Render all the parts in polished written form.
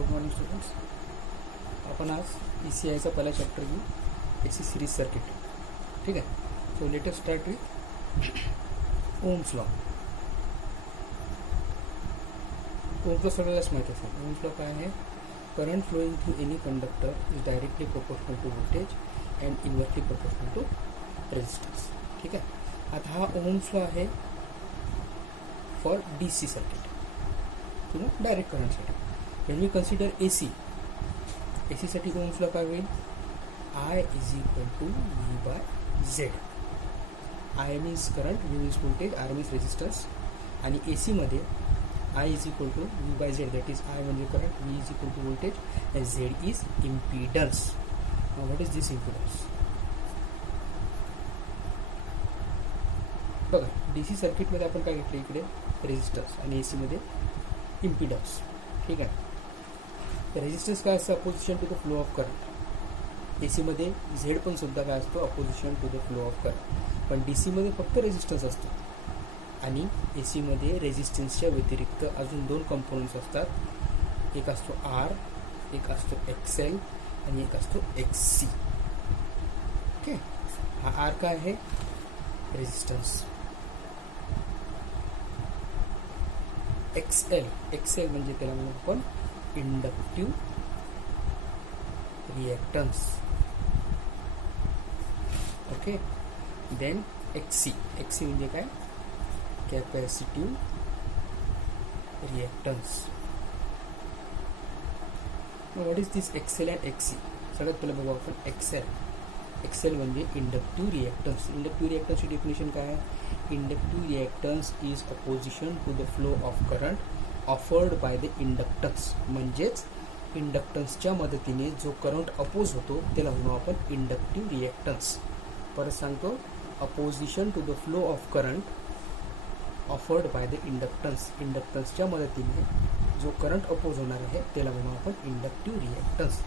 Good morning students. आपण आज ECIचा पहिला चॅप्टर घेऊ, AC सिरीज सर्किट. ठीक आहे. So let us start with Ohm's law. Ohm's law सगळ्यालाच माहीत असेल. ओम्स लॉ काय आहे? Current flowing through any conductor is directly proportional to voltage and inversely proportional to resistance. ठीक आहे. आता हा ओम्स लॉ आहे फॉर DC सर्किट किंवा डायरेक्ट करंटसाठी. when we consider AC साठी ओम्स लॉ काय होईल? I is equal to V by Z. I means current, V means voltage, R means resistance. आणि AC मध्ये I is equal to V by Z, that is I म्हणजे current, V is equal to voltage and Z is impedance. Now what is this impedance? बघा, DC सर्किटमध्ये आपण काय घेतलं इकडे? Resistance आणि AC मध्ये इम्पिडन्स. ठीक आहे. रेजिस्टन्स काय असतं? Opposition to the flow of current. AC मध्ये झेड पण सुद्धा काय असतो? Opposition to the flow of current. पण DC मध्ये फक्त रेजिस्टन्स असतो आणि AC मध्ये रेजिस्टन्सच्या व्यतिरिक्त अजून दोन कंपोनंट्स असतात. एक असतो R, एक असतो XL आणि एक असतो XC. ओके. हा R काय आहे? रेजिस्टन्स. XL म्हणजे त्याला म्हणून आपण inductive reactance. Okay. Then XC म्हणजे काय? Capacitive reactance. What is this XL and XC? सगळ्यात पहिलं बघू आपण XL म्हणजे इंडक्टिव्ह रिएक्टन्स. इंडक्टिव्ह रिएक्टन्सची डेफिनेशन काय आहे? Inductive reactance is opposition to the flow of current offered by the inductance. म्हणजेच इंडक्टन्सच्या मदतीने जो करंट अपोज होतो त्याला म्हणू आपण इंडक्टिव्ह रिएक्टन्स. परत सांगतो, opposition to the flow of current offered by the inductance. इंडक्टन्सच्या मदतीने जो करंट अपोज होणार आहे त्याला म्हणू आपण इंडक्टिव्ह रिएक्टन्स.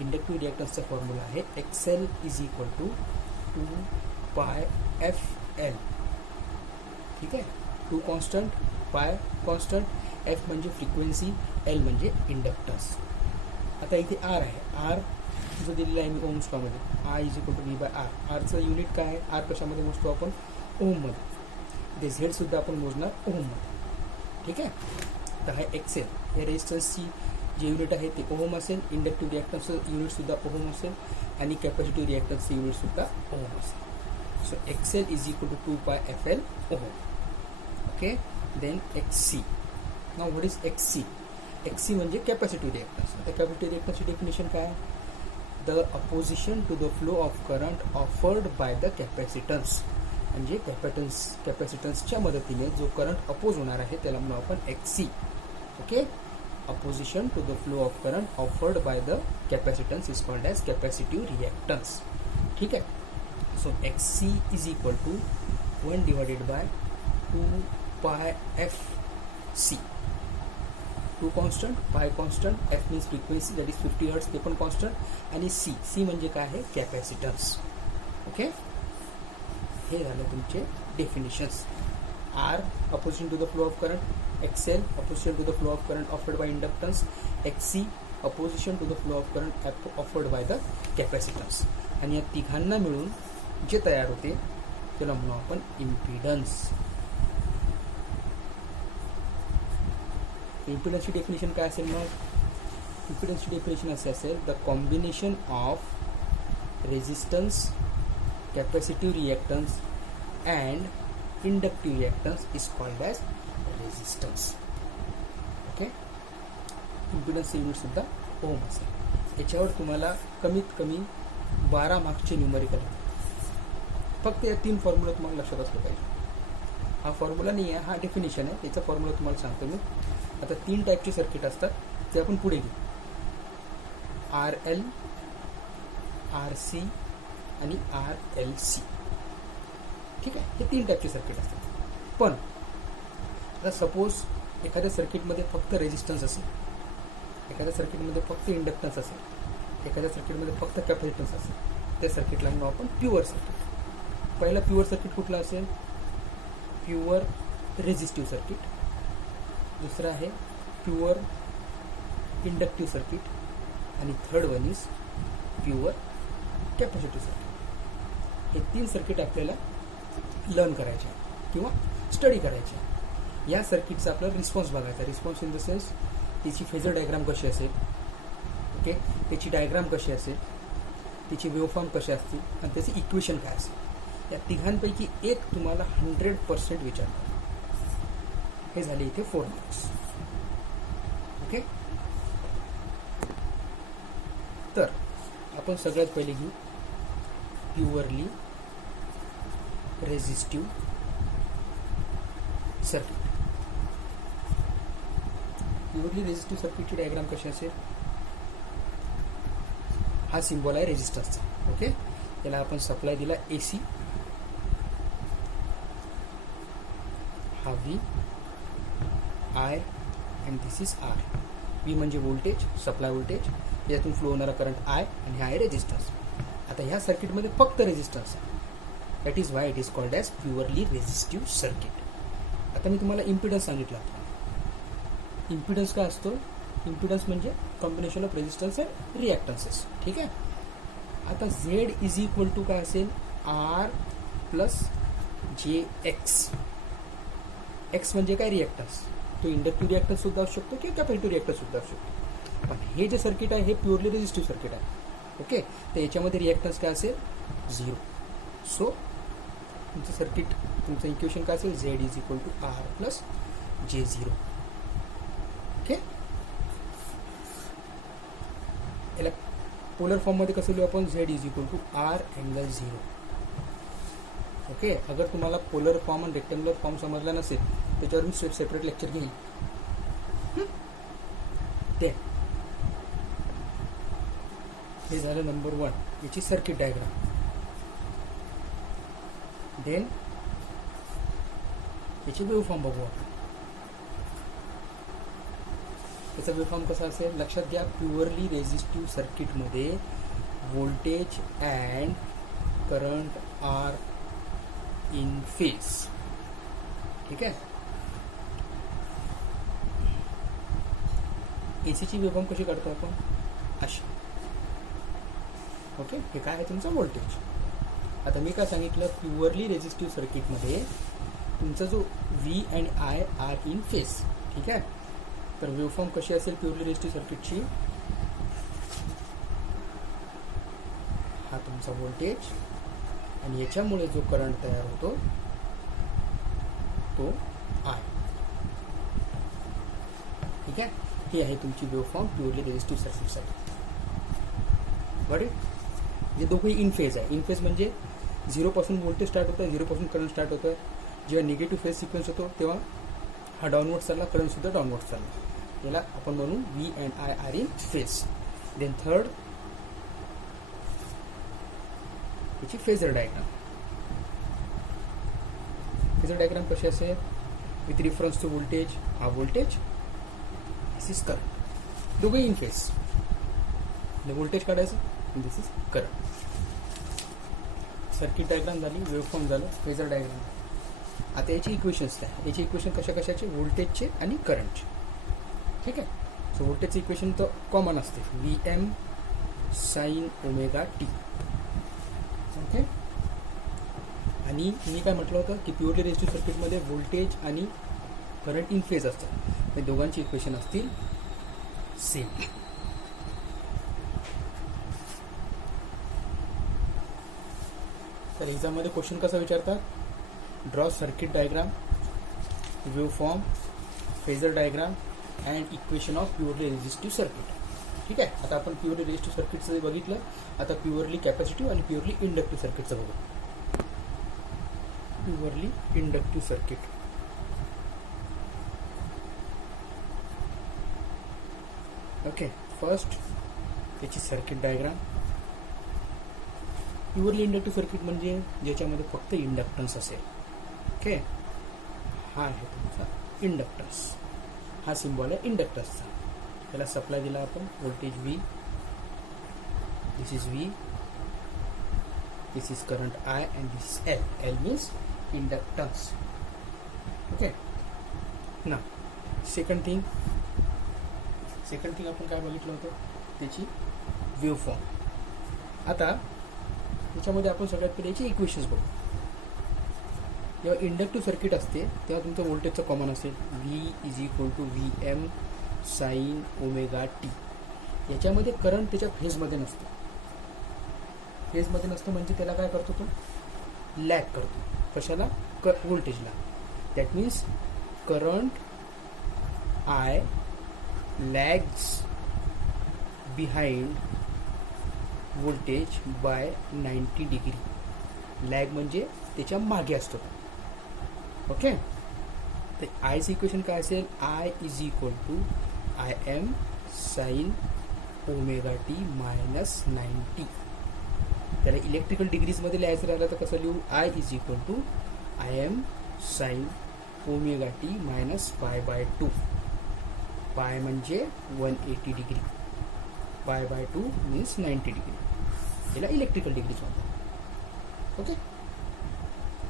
इंडक्टिव्ह रिएक्टन्सचा फॉर्म्युला आहे XL is equal to 2πfL. ठीक आहे. 2 कॉन्स्टंट, पाय कॉन्स्टंट, F म्हणजे फ्रिक्वेन्सी, L म्हणजे इंडक्टन्स. आता इथे R आहे. R जो दिलेला आहे मी ओम्स लॉमध्ये, I is equal to V by R. आरचं युनिट काय आहे? R कशामध्ये मोजतो आपण? ओममध्ये. ते झेड सुद्धा आपण मोजणार ओममध्ये. ठीक आहे. तर हा XL हे रेजिस्टन्सची जे युनिट आहे ते ओहम असेल. इंडक्टिव्ह रिएक्टन्सचं युनिट सुद्धा ओहम असेल आणि कॅपॅसिटिव्ह रिएक्टन्सचं युनिट सुद्धा ओहम असेल. So XL is equal to 2πfL ohm. Okay. Then XC. Now what is XC? XC म्हणजे कॅपॅसिटिव्ह रिएक्टन्स. आता कॅपॅसिटिव्ह रिएक्टन्सची डेफिनेशन काय? The opposition to the flow of current offered by the capacitance. म्हणजे कॅपॅसिटन्सच्या मदतीने जो current oppose होणार आहे त्याला म्हणू आपण XC. Okay. Opposition to the flow of current offered by the capacitance is called as capacitive reactance. ठीक है. So XC is equal to 1 divided by 2πfC. 2 constant, pi constant, F means frequency, that is 50 Hz, ते पण constant, आणि C म्हणजे काय आहे? Capacitance. Okay. हे झालं तुमचे definitions. R opposition to the flow of current, XL opposition to the flow of current offered by inductance, XC opposition to the flow of current offered by the capacitance. आणि या तिघांना मिळून जे तयार होते त्याला म्हणू आपण इम्पिडन्स. इम्पिडन्सची डेफिनेशन काय असेल मग? इम्पिडन्सची डेफिनेशन असे असेल, the combination of resistance, capacitive reactance and inductive reactance is called as resistance. Okay. इम्पिडन्सचे युनिट सुद्धा ओम असेल. याच्यावर तुम्हाला कमीत कमी 12 मार्क्सचे न्यूमरिकल आहे. फक्त या 3 फॉर्म्युला तुम्हाला लक्षात असलं पाहिजे. हा फॉर्म्युला नाही आहे, हा डेफिनेशन आहे. याचा फॉर्म्युला तुम्हाला सांगतो मी. आता 3 टाईपचे सर्किट असतात ते आपण पुढे घेऊ. RL, RC आणि RLC. ठीक आहे. हे 3 टाईपचे सर्किट असतात. पण आता सपोज एखाद्या सर्किटमध्ये फक्त रेजिस्टन्स असेल, एखाद्या सर्किटमध्ये फक्त इंडक्टन्स असेल, एखाद्या सर्किटमध्ये फक्त कॅपॅसिटन्स असेल, त्या सर्किटला म्हणू आपण प्युअर सर्किट. पहिला प्युअर सर्किट कुठला असेल? Pure resistive circuit. दुसरं आहे प्युअर इंडक्टिव्ह सर्किट आणि third one is pure capacitive circuit. हे 3 सर्किट आपल्याला लर्न करायचे किंवा स्टडी करायचे. या सर्किटचा आपला रिस्पॉन्स बघायचा. रिस्पॉन्स इन द सेन्स त्याची फेजर डायग्राम कशी असेल, ओके, त्याची डायग्राम कशी असेल, त्याची वेव्हफॉर्म कशी असतील आणि त्याचे इक्वेशन काय असेल. या तिघांपैकी एक तुम्हाला 100% विचारणार. हे झाले इथे 4 मार्क्स. ओके, तर आपण सगळ्यात पहिले घेऊ purely resistive circuit. Purely resistive सर्किटची डायग्राम कशी असेल. हा सिम्बॉल आहे रेझिस्टन्सचा. ओके, त्याला आपण सप्लाय दिला AC. हा V, I and this is R. V म्हणजे व्होल्टेज, सप्लाय व्होल्टेज, यातून फ्लो होणारा करंट I आणि हा आहे रेझिस्टन्स. आता ह्या सर्किटमध्ये फक्त रेझिस्टन्स आहे. That is why it is called as purely resistive circuit. आता मी तुम्हाला इम्पिडन्स सांगितला होता. इम्पिडन्स काय असतो. इम्पिडन्स म्हणजे कॉम्बिनेशन ऑफ रेझिस्टन्स अँड रिॲक्टन्सेस. ठीक आहे. आता Z इज इक्वल टू काय असेल, R प्लस JX. X म्हणजे काय, रिॲक्टन्स. तो इंडक्टिव्ह रिॲक्टन्स सुद्धा असू शकतो किंवा कॅपॅसिटिव्ह रिॲक्टन्स सुद्धा असू शकतो. पण हे जे सर्किट आहे हे प्युअरली रेझिस्टिव्ह सर्किट आहे. ओके, तर याच्यामध्ये रिॲक्टन्स काय असेल, 0. सो तुमचं सर्किट, तुमचं इक्वेशन काय असेल, Z is equal to R plus J0. Okay, याला पोलर फॉर्ममध्ये कसं लिहू आपण, Z is equal to R angle 0. Okay, अगर तुम्हाला पोलर फॉर्म आणि रेक्टेंग्युलर फॉर्म समजला नसेल त्याच्यावर मी सेपरेट लेक्चर घेईन. ते हे झालं नंबर 1 याची सर्किट डायग्राम. देन याची वेव्हफॉर्म बघू आपण. त्याचा वेव्हफॉर्म कसा असेल लक्षात घ्या. प्युअरली रेझिस्टिव्ह सर्किटमध्ये voltage and current R in phase. ठीक आहे. एसीची वेव्हफॉर्म कशी काढतो आपण, अशी. ओके, हे काय आहे तुमचं व्होल्टेज. आता मी काय सांगितलं, प्युअरली रेझिस्टिव्ह सर्किटमध्ये तुमचा जो V and I are in phase. ठीक आहे. तर वेव्हफॉर्म कशी असेल प्युअरली रेझिस्टिव्ह सर्किटची, हा तुमचा व्होल्टेज आणि याच्यामुळे जो करंट तयार होतो तो I. ठीक आहे. ही आहे तुमची वेव्हफॉर्म प्युअरली रेझिस्टिव्ह सर्किटसाठी. बरे, जे दोघंही इन फेज आहे. इन फेज म्हणजे 0 पासून व्होल्टेज स्टार्ट होतं, 0 पासून करंट स्टार्ट होतं. जेव्हा निगेटिव्ह फेज सिक्वेन्स होतो तेव्हा हा डाऊनवर्ड चालला, करंट सुद्धा डाऊनवर्ड चालला. याला आपण म्हणू V and I are in phase. Then third याची फेजर डायग्राम. फेजर डायग्राम कशी असेल, विथ रिफरन्स टू व्होल्टेज, हा व्होल्टेज, दिस इज करंट. दोघे इन फेज. व्होल्टेज काढायचं, this is current. Circuit diagram झाली, वेव्हफॉर्म झालं, फेजर डायग्राम. आता याची इक्वेशन्स काय, याची इक्वेशन कशाचे, व्होल्टेजचे आणि करंटचे. ठीक आहे. सो व्होल्टेजचे इक्वेशन तर कॉमन असते, VM sine omega T. Okay. आणि मी काय म्हटलं होतं की प्युअरली रेझिस्टिव्ह सर्किटमध्ये व्होल्टेज आणि करंट इन फेज असतात. दोघांची इक्वेशन असतील सेम. तर एक्झाममध्ये क्वेश्चन कसा विचारतात, draw circuit diagram, waveform, phasor diagram and equation of purely resistive circuit. ठीक आहे. आता आपण प्युअरली रेझिस्टिव्ह सर्किटचं बघितलं. आता प्युअरली कॅपॅसिटिव्ह आणि प्युअरली इंडक्टिव्ह सर्किटचं बघू. Purely inductive circuit. Okay, first त्याची circuit diagram. Purely inductive circuit म्हणजे ज्याच्यामध्ये फक्त इंडक्टन्स असेल. ओके, हा आहे तुमचा इंडक्टन्स. हा सिम्बॉल आहे इंडक्टन्सचा. त्याला सप्लाय दिला आपण voltage V. This is V, this is current I and this is L. L means inductance. Okay. ना सेकंड थिंग, सेकंड थिंग आपण काय बघितलं होतं, त्याची वेव्हफॉर्म. आता त्याच्यामध्ये आपण सगळ्यात पहिले याची इक्वेशन्स बघू. जेव्हा इंडक्टिव्ह सर्किट असते तेव्हा तुमचं व्होल्टेजचं कॉमन असेल V is equal to V M sine omega T. याच्यामध्ये करंट त्याच्या फेजमध्ये नसतो. फेजमध्ये नसतो म्हणजे त्याला काय करतो, तो लॅग करतो. कशाला? व्होल्टेजला. That means current I lags behind voltage by 90 degree. Lag म्हणजे त्याच्या मागे असतो. ओके, तर आयचं इक्वेशन काय असेल, I is equal to I M sine omega T minus 90. त्याला इलेक्ट्रिकल डिग्रीजमध्ये लिहायचं राहिलं तर कसं लिहू, I is equal to I M sine omega T minus pi by 2. Pi म्हणजे 180 degree, pi by 2 means 90 degree. याला इलेक्ट्रिकल डिग्रीज म्हणतात. ओके,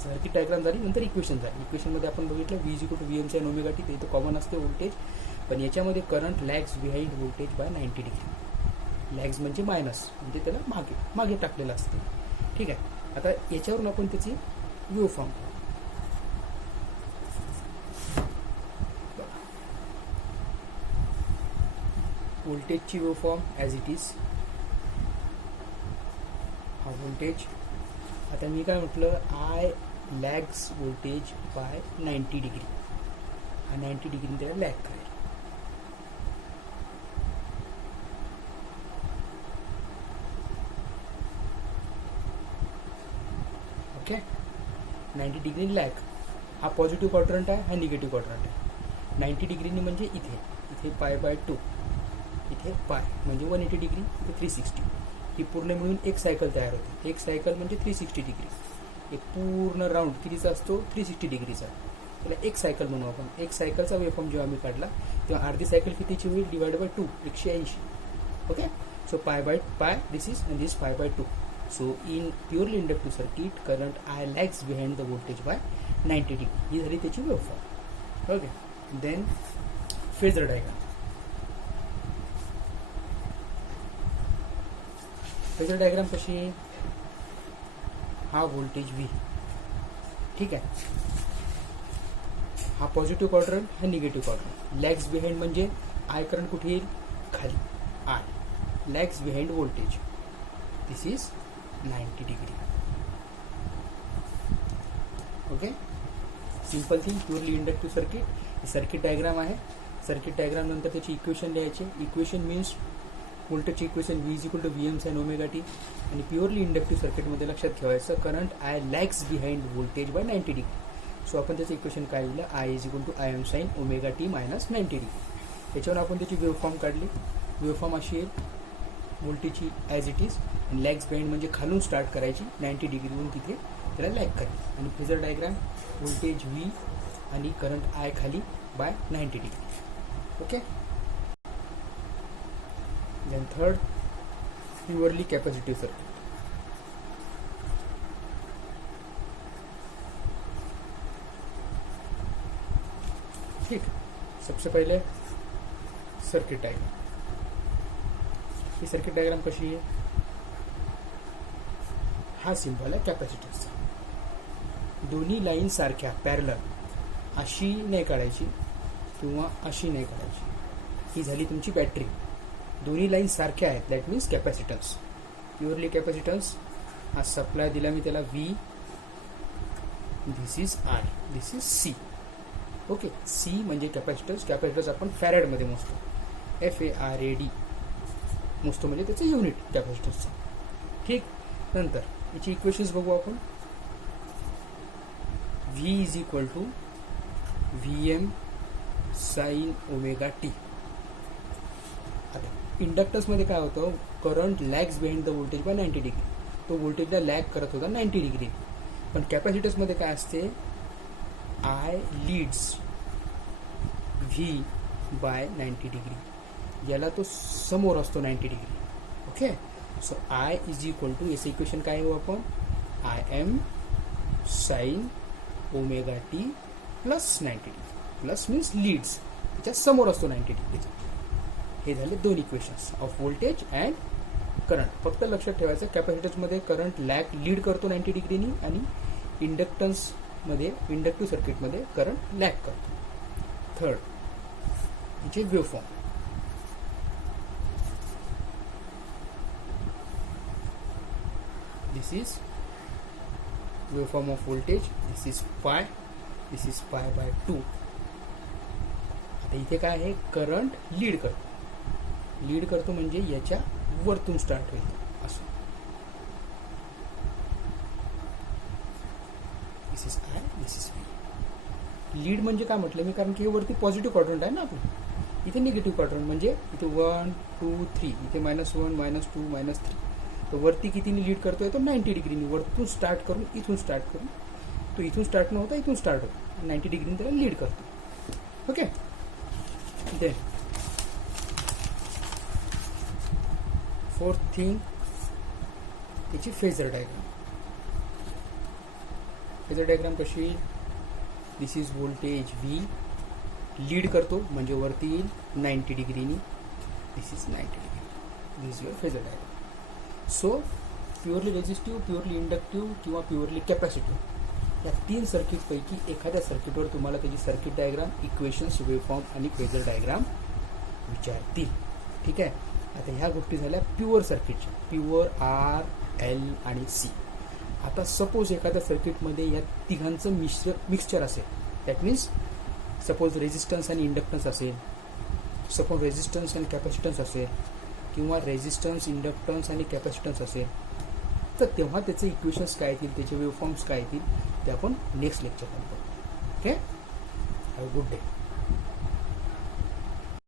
सर्किट डायग्राम झाली, नंतर इक्वेशन झाली. इक्वेशनमध्ये आपण बघितलं V is equal to V M sine omega T, ते इथं कॉमन असते व्होल्टेज, पण याच्यामध्ये current lags behind voltage by 90 degree. Lags म्हणजे मायनस, म्हणजे त्याला मागे टाकलेलं असते. ठीक आहे, आता याच्यावरून आपण त्याची वेव्हफॉर्म करू. व्होल्टेजची वेव्हफॉर्म ॲज इट इज. हा व्होल्टेज, आता मी काय म्हटलं, आय लॅग्स व्होल्टेज बाय 90 डिग्री. हा 90 डिग्री त्याला लॅग करेल. Okay, 90 degree lag. हा पॉझिटिव्ह क्वाड्रंट आहे, हा निगेटिव्ह क्वाड्रंट आहे. 90 डिग्रीनी म्हणजे इथे पाय बाय 2, इथे पाय म्हणजे 180 डिग्री, इथे 360. ही पूर्ण मिळून एक सायकल तयार होते. एक सायकल म्हणजे 360 डिग्री. एक पूर्ण राऊंड कितीचा असतो, 360 डिग्रीचा. त्याला एक सायकल म्हणू आपण. एक सायकलचा वेव्हफॉर्म जेव्हा मी काढला तेव्हा अर्धी सायकल कितीची होईल, divide by 2, 180. Okay, so pi by pi, this is and this pi by 2. So in purely inductive circuit current I lags behind the voltage by 90 degree. ही झाली त्याची waveform. Okay, then phasor diagram. Phasor diagram कशी आहे, हा voltage V. ठीक आहे, हा positive quadrant, हा निगेटिव्ह क्वाड्रंट. लॅग्स बिहाइंड म्हणजे आय करंट कुठे येईल, खाली. I lags behind voltage, this is 90 degree. Okay, simple thing, purely inductive circuit. ही सर्किट डायग्राम आहे. सर्किट डायग्राम नंतर त्याची इक्वेशन लिहायचे. इक्वेशन मीन्स व्होल्टेजची equation V is equal to V M sine omega T. आणि प्युअरली इंडक्टिव्ह सर्किटमध्ये लक्षात ठेवायचं, current I lags behind voltage by 90 degree. So आपण त्याचं इक्वेशन काय लिहिलं, I is equal to I M sine omega T minus 90 degree. त्याच्यावर आपण त्याची वेव्हफॉर्म काढली. वेव्हफॉर्म अशी येईल, व्होल्टेजची ॲज इट इज, आणि लॅग्स बिहाइंड म्हणजे खालून स्टार्ट करायची, 90 डिग्रीवरून तिथे त्याला लॅग करेल. आणि फेजर डायग्राम, व्होल्टेज व्ही आणि करंट आय खाली by 90 degree. Okay, then third, purely capacitive circuit. ठीक, सबसे पहले सर्किट डायग्राम. ही सर्किट डायग्राम कशी आहे, हा सिंबल आहे कॅपॅसिटरचा. दोन्ही लाईन सारख्या पॅरलल, अशी नाही काढायची किंवा अशी नाही काढायची. ही झाली तुमची बॅटरी. दोन्ही लाईन सारख्या आहेत, that means capacitance. Purely capacitance. हा सप्लाय दिला मी त्याला V, this is I, this is C. Okay, C म्हणजे कॅपॅसिटन्स. कॅपॅसिटन्स आपण फॅरेडमध्ये मोजतो, FARAD मोजतो, म्हणजे त्याचं युनिट कॅपॅसिटन्सचं. ठीक, नंतर याची इक्वेशन्स बघू आपण. V is equal to V M sine omega T. आता इंडक्टर्समध्ये काय होतं, current lags behind the voltage by 90 degree. तो व्होल्टेजला लॅग करत होता 90 डिग्री. पण कॅपॅसिटर्समध्ये काय असते, I leads V by 90 degree. याला तो समोर असतो 90 degree. Okay, so I is equal to, याचं इक्वेशन काय येऊ आपण, I M sine omega T plus 90 degree. Plus means leads, त्याच्या समोर असतो 90 डिग्रीचा. हे झाले दोन equations of voltage and current. फक्त लक्षात ठेवायचं कॅपॅसिटन्समध्ये करंट लीड करतो 90 डिग्रीनी आणि इंडक्टन्समध्ये इंडक्टिव्ह सर्किटमध्ये करंट लॅग करतो. थर्ड म्हणजे waveform. This is waveform off voltage. This is पाय. दिस इज पाय बाय 2. आता इथे काय आहे, करंट लीड करतो म्हणजे याच्या वरतून स्टार्ट होईल असं. This is I, this is V. Lead म्हणजे काय म्हटलं मी, कारण की हे वरती पॉझिटिव्ह क्वाड्रंट आहे ना आपलं, इथे निगेटिव्ह क्वाड्रंट म्हणजे इथे 1 2 3, इथे -1 -2 -3. तर वरती कितीने लीड करतोय तो 90 डिग्रीनी. वरतून स्टार्ट करून इथून स्टार्ट करून तो इथून स्टार्ट न होता इथून स्टार्ट होतो 90 डिग्रीने त्याला लीड करतो. ओके. देन फोर्थ थिंग त्याची फेजर डायग्राम. फेजर डायग्राम कशी येईल, this is voltage V, lead करतो म्हणजे वरती येईल 90 डिग्रीनी. This is 90 degree. This is your phasor diagram. So purely resistive, purely inductive किंवा प्युअरली कॅपॅसिटिव्ह या 3 सर्किटपैकी एखाद्या सर्किटवर तुम्हाला त्याची सर्किट डायग्राम, इक्वेशन्स, वेव्हफॉर्म आणि फेजर डायग्राम विचारतील. ठीक आहे. आता ह्या गोष्टी झाल्या प्युअर सर्किटच्या, प्युअर आर, एल आणि सी. आता सपोज एखाद्या सर्किटमध्ये या तिघांचं मिक्सचर असेल, दॅट मीन्स सपोज रेझिस्टन्स आणि इंडक्टन्स असेल, सपोज रेझिस्टन्स आणि कॅपॅसिटन्स असेल, किंवा रेझिस्टन्स, इंडक्टन्स आणि कॅपॅसिटन्स असेल, तर तेव्हा त्याचे इक्वेशन्स काय येतील, त्याचे वेव्हफॉर्म्स काय येतील ते आपण नेक्स्ट लेक्चरमध्ये बघू. Okay. Have a good day.